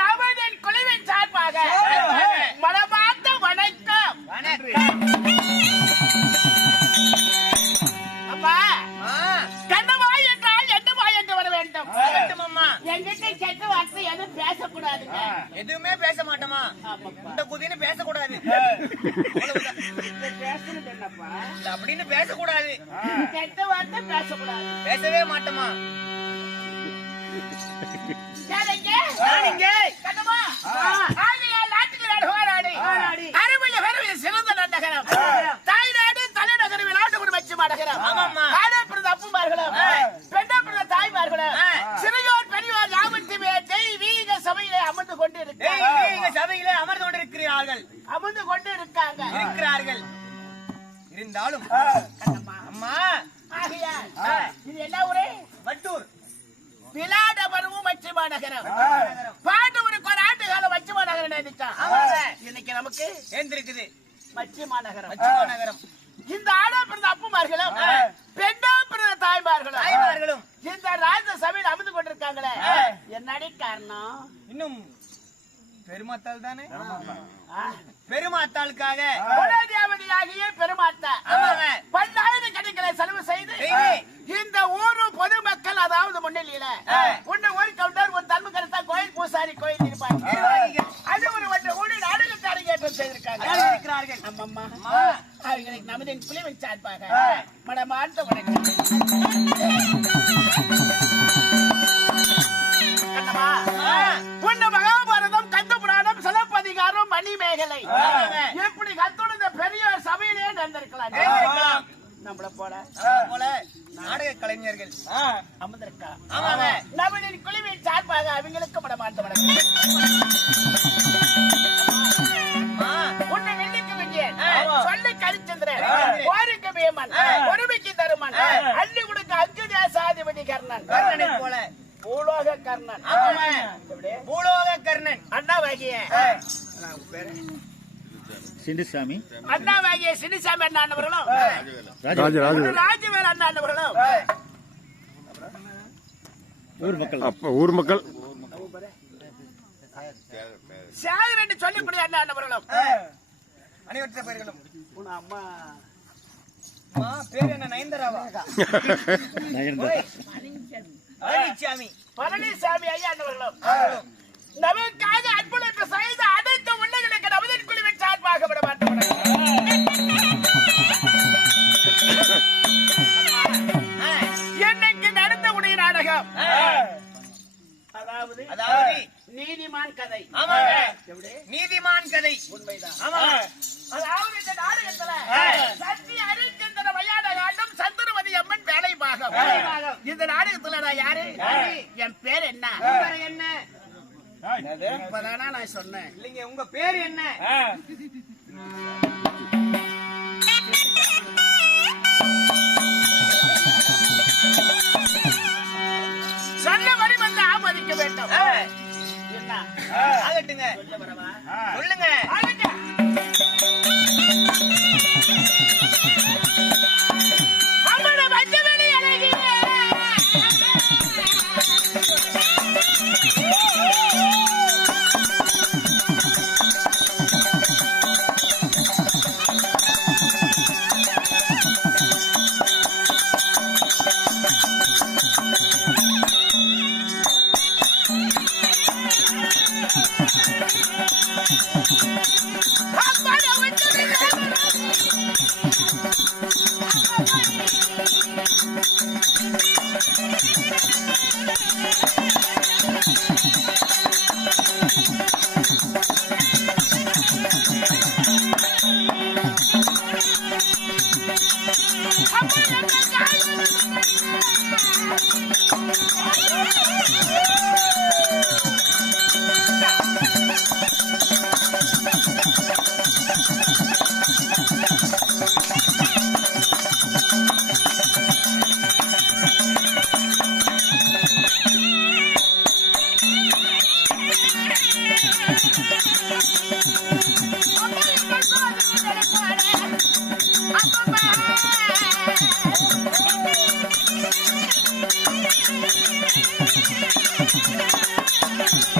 நமதின் குழுவின் சார்பாக மனமார்ந்த வணக்கம். அம்மா, கண்ணமா என்றால் என்னமா என்று வர வேண்டும். என்கிட்ட கெட்ட வார்த்தை எதுவும் பேசக்கூடாதுங்க. எதுவுமே பேச மாட்டோமா? இந்த குதின்னு பேசக்கூடாது. பேசுறது என்னப்பா? அப்படின்னு பேசக்கூடாது. கெட்ட வார்த்தை பேசக்கூடாது. பேசவே மாட்டோமா? சிறந்த நகரம் தாய்நாடு தலைநகர் விளையாட்டு ஒரு மச்சு மாநகரம். அப்புமார்களும் பெண்ண தாய்மார்களும் சிறியோர் பெரியோர் யாவற்றுமே தெய்வீக சபையிலே அமர்ந்து கொண்டு சபையிலே அமர்ந்து கொண்டிருக்கிறார்கள். அமர்ந்து கொண்டு இருக்கிறார்கள். இருந்தாலும் அம்மா, ஆகையால் இது என்ன ஊரே? வட்டூர் விளாடபருவும் மச்சிமா நகரம். பாட்டு ஒரு ஆண்டு காலம் மச்சிமா நகரம் நினைச்சா இன்னைக்கு நமக்கு சேர்ந்திருக்குது மச்சிமா நகரம். நகரம். இந்த ஆடா பிறந்த அப்புமார்களும் பெண்ணா பிறந்த தாய்மார்களும் இந்த ராஜ சபையில் அமர்ந்து கொண்டிருக்காங்களே, என்னடி காரணம்? இன்னும் பெருமாத்தாள் தானே. பெருமாத்தாளுக்காக தேவதையாகிய பெருமாத்தா பல்லாயிரம் கடைகளை செலவு செய்து இந்த ஊரு பொதுமக்கள், அதாவது முன்னிலையில ஒன்னு ஒரு கவுண்டர் ஒரு தர்ம கருத்தா கோயில் பூசாரி கோயில் இருப்பாங்க. அது ஒரு ஊழி நாடகத்தை அரங்கேற்றம் செய்திருக்காங்க. அம்மம்மா, அவங்களுக்கு நமதின் குழுவின் சார்பாக மனமார்ந்த வணக்கம். மகாபாரதம், கந்த புராணம், சிலப்பதிகாரம், மணிமேகலை எப்படி கத்துடைய பெரிய சபையிலே நடந்திருக்கலாம். நம்மள போல நாடக கலைஞர்கள் அமர்ந்திருக்கா. நமதின் குழுவின் சார்பாக அவங்களுக்கு மனமார்ந்த வணக்கம். உன்னை வெள்ளிக்கு விஜயன், சொல்லி கரிச்சந்திரன், போருக்கு பீமன், பொறுமைக்கு தருமன், அள்ளி கொடுக்க அங்குதேசாதிபதி கர்ணன் போல பூலோக கர்ணன். பூலோக கர்ணன் அண்ணாவாகிய சின்னசாமி, அண்ணாவாகிய சின்னசாமி அண்ணாண்டவர்களும் ராஜவேல் அண்ணாண்டவர்களும் ஊர் மக்கள் சாகர் என்று சொல்லக்கூடிய அண்ணாண்டவர்களும் அனைவற்ற பேர்களும். அம்மா பேர் என்ன? நயன்தராவா? பழனிசாமி ஐயா அண்ணவர்களும் நமக்காக அற்புதத்தை செய்த அனைத்து உள்ளங்களுக்கு நமதின் குழுவின் சார்பாக விட மாட்டோம். என்னைக்கு நடந்த உடைய நாடகம், அதாவது நீதிமான் கதை. நீதிமான் கதை உண்மைதான். அதாவது இந்த நாடகத்துல சக்தி அரிச்சந்திர விளையாடாட்டம் சந்திரமதி அம்மன் வேலை பாகம். இந்த நாடகத்துல நான் யாரு? என் பேர் என்ன? என்ன? இப்பதானா நான் சொன்னேன். இல்லைங்க, உங்க பேர் என்ன? சொல்ல வரி வந்து ஆமதிக்க வேண்டும். என்ன ஆகட்டுங்க, சொல்லுங்க. அம்மன மஞ்சவெளி அழகிய Thank you.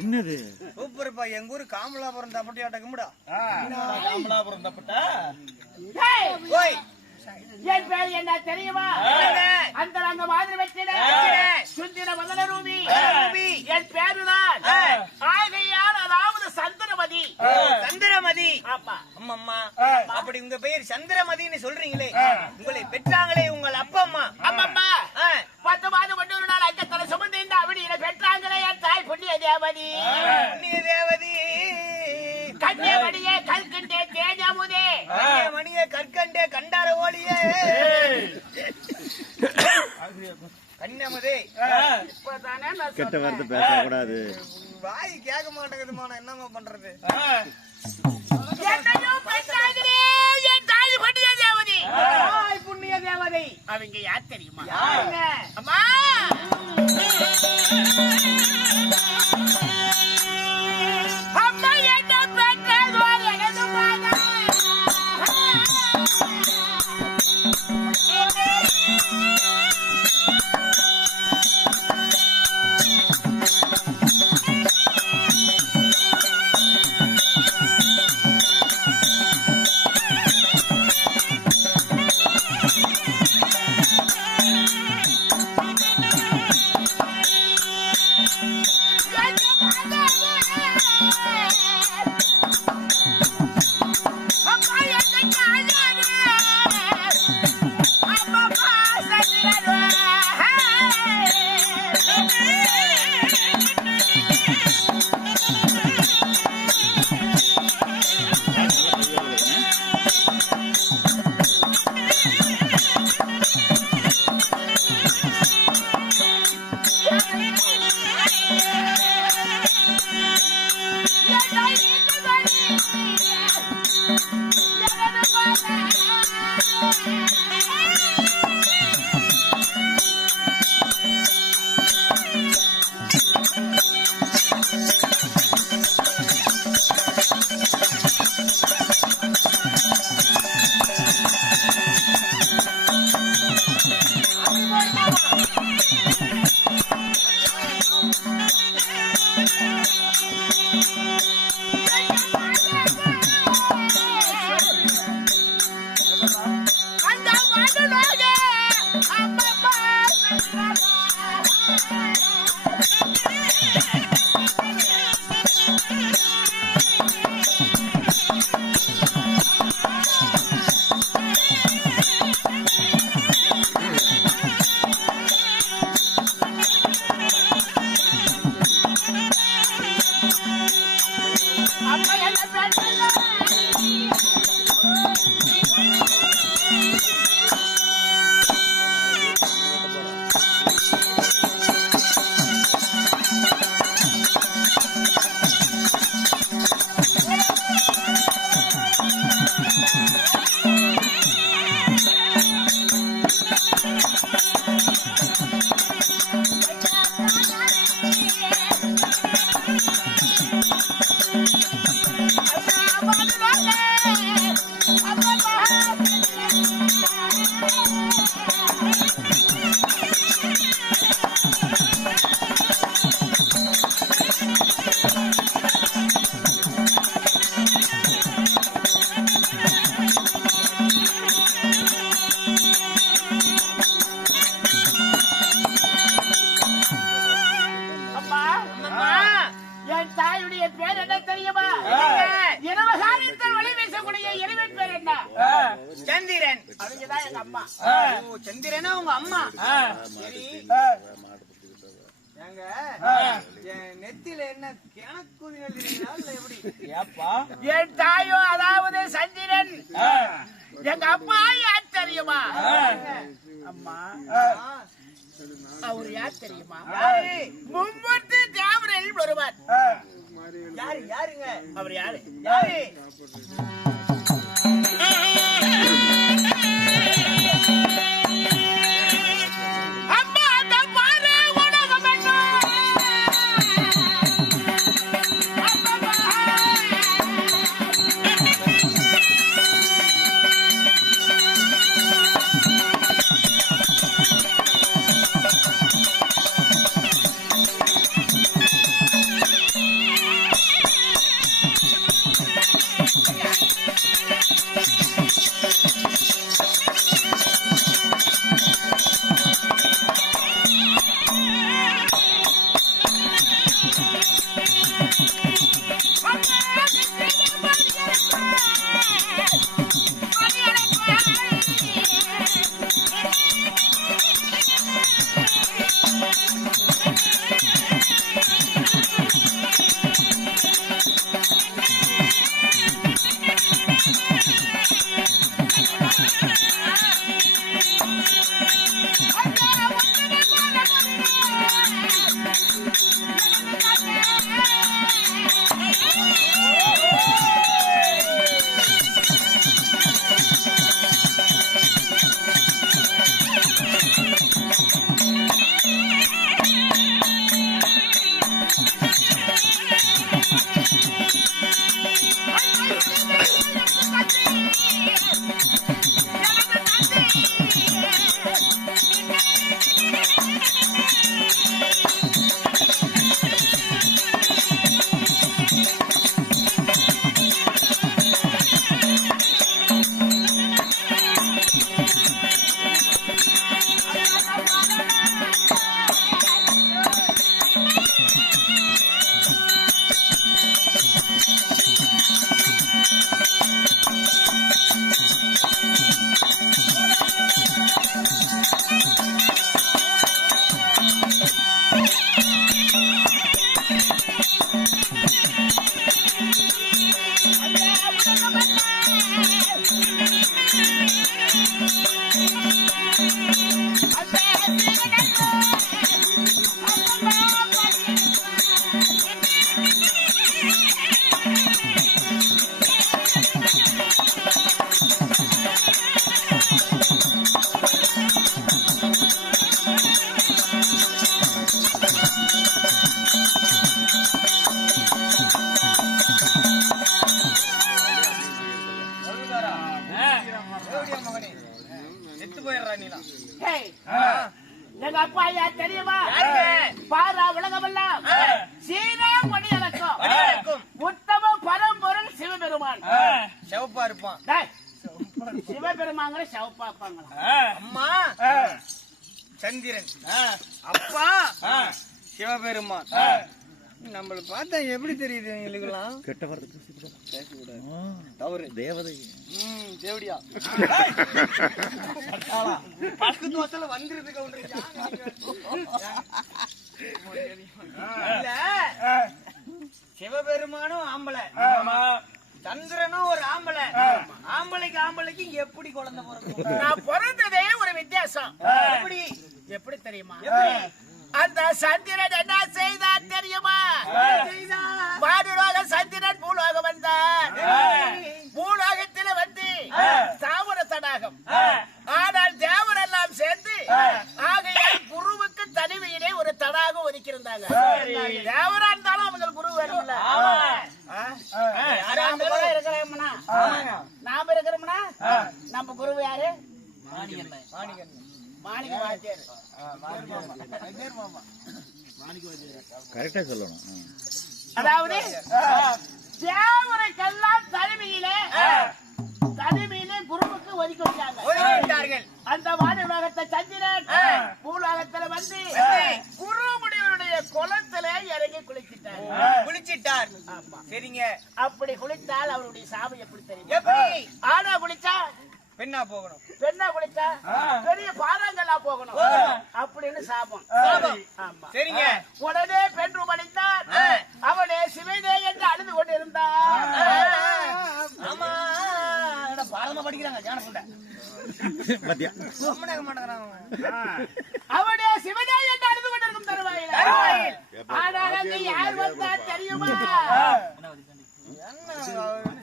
என்னது சூப்பர்ப்பா. எங்க ஊரு காமலாபுரம் தப்பட்டியாட்ட கும்பிடா. காமலாபுரம் தப்பட்டா ஓய் என் பேர் என்ன தெரியுமா? அந்த ரங்க மாதிரி வச்சிட சுந்திர மதன ரூபி. என் பேருதான் ஆகையால் அதாவது சந்திரமதி. சந்திரமதி. ஆமா. அம்மம்மா, அப்படி உங்க பெயர் சந்திரமதின்னு சொல்றீங்களே, உங்களை பெற்றாங்களே உங்கள் அப்பா அம்மா. அம்மம்மா 10 மாதம் மட்டும் ஒரு நாள் அக்கத்தலை சுமந்து இந்த அவடியில பெற்றாங்களே என் தாய் புண்ணிய தேவதி. புண்ணிய தேவதி. கன்னியமணியே கல்கண்டே தேஜமுதே. மணியே கற்கண்டே கண்டார ஓலியே. கன்னியமுதே. இப்பதானே நான் கெட்ட சொன்னேன். வார்த்தை பேசக்கூடாது. வாய் கேட்க மாட்டேங்குதுமா, நான் என்னமா பண்றது? என்னையோ பெற்றாங்களே என் தாய் புண்ணிய தேவதி. தாய் புண்ணிய தேவதை. அவங்க யார் தெரியுமா? யாருங்க? அம்மா அம்மா என்ன பெற்றதோ எனது மகன். சந்திரன். அவங்கதான் எங்க அம்மா. சந்திரனா உங்க அம்மா? சரி. ஏங்க என் நெத்தியில என்ன கிணக்குதி எழுதுறீங்களா இல்ல எப்படி? ஏப்பா என் தாயோ அதாவது சந்திரன். எங்க அப்பா யார் தெரியுமா? அம்மா அவர் யார் தெரியுமா? மும்மூர்த்தி தேவரில் ஒருவர். யாருங்க அவர் யாரு? யாரு? செத்து போயிடுறா நீலாம். ஏய், எங்க அப்பா யார் தெரியுமா? பாரா உலகமெல்லாம் சீனா மணியடக்கம் உத்தம பரம்பொருள் சிவபெருமான். சிவப்பா இருப்பான். டேய், சிவபெருமாங்கிற சிவப்பாப்பாங்களா? அம்மா சந்திரன், அப்பா சிவபெருமான். நம்மள பார்த்தா எப்படி தெரியுது எங்களுக்கெல்லாம்? கெட்ட வார்த்தை பேசக்கூடாது, தவறு. தேவதை தேவடியா பத்து வருஷத்துல வந்துருது கவுண்டர். இல்ல, சிவபெருமானும் ஆம்பளை, சந்திரனும் ஒரு ஆம்பளை. ஆம்பளைக்கு எப்படி குழந்தை பிறக்கும்? நான் பிறந்ததே ஒரு வித்தியாசம். எப்படி எப்படி தெரியுமா? அந்த சந்திரன் என்ன செய்தார் தெரியுமா? வானுலோக சந்திரன் பூலோகம் வந்தார். பூலோகத்தில் வந்து தாவர தடாகம். ஆனால் தேவர் எல்லாம் சேர்ந்து ஆகையால் குருவுக்கு தனிமையிலே ஒரு தடாகம் ஒதுக்கியிருந்தாங்க. தேவரா இருந்தாலும் அவங்க குரு வேணும்ல. இருக்கிறோம்னா நாம இருக்கிறோம்னா நம்ம குரு யாரு? மாணிக்க வாத்தியார். கரெக்டா சொல்லணும். அதாவது தேவரைக்கெல்லாம் தனிமையிலே குருவுக்கு ஒதுக்கி வச்சாங்க. அந்த வானுலகத்தை சந்திரன் பூலோகத்துல வந்து குருமுடிவருடைய குளத்துல இறங்கி குளிச்சிட்டார். சரிங்க. அப்படி குளித்தால் அவருடைய சாபம் எப்படி தெரியும்? எப்படி? ஆனா குளிச்சா பெண்ணா போகணும், பெண்ணா குளிச்சா பெரிய பாதங்களா போகணும் அப்படின்னு சாபம். ஆமா. சரிங்க. உடனே பெண் ரூபணித்தார். அவனே சிவனே என்று அழுது கொண்டிருந்தார். ஆமா, பாரதமா படிக்கிறாங்க ஞான கொண்ட மத்தியா அவனே சிவனே என்று அழுது கொண்டிருக்கும் தருவாயில் ஆனால் அங்கே யார் வந்தா தெரியுமா?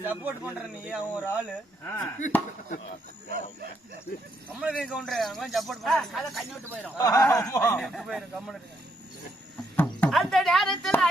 சப்போர்ட் பண்ற நீ, அவன் ஒரு ஆளு கம்மனு கவுண்டர், அவன் சப்போர்ட் பண்ற. அதை கண்ணி விட்டு போயிடும். கம்மனு. அந்த நேரத்தில்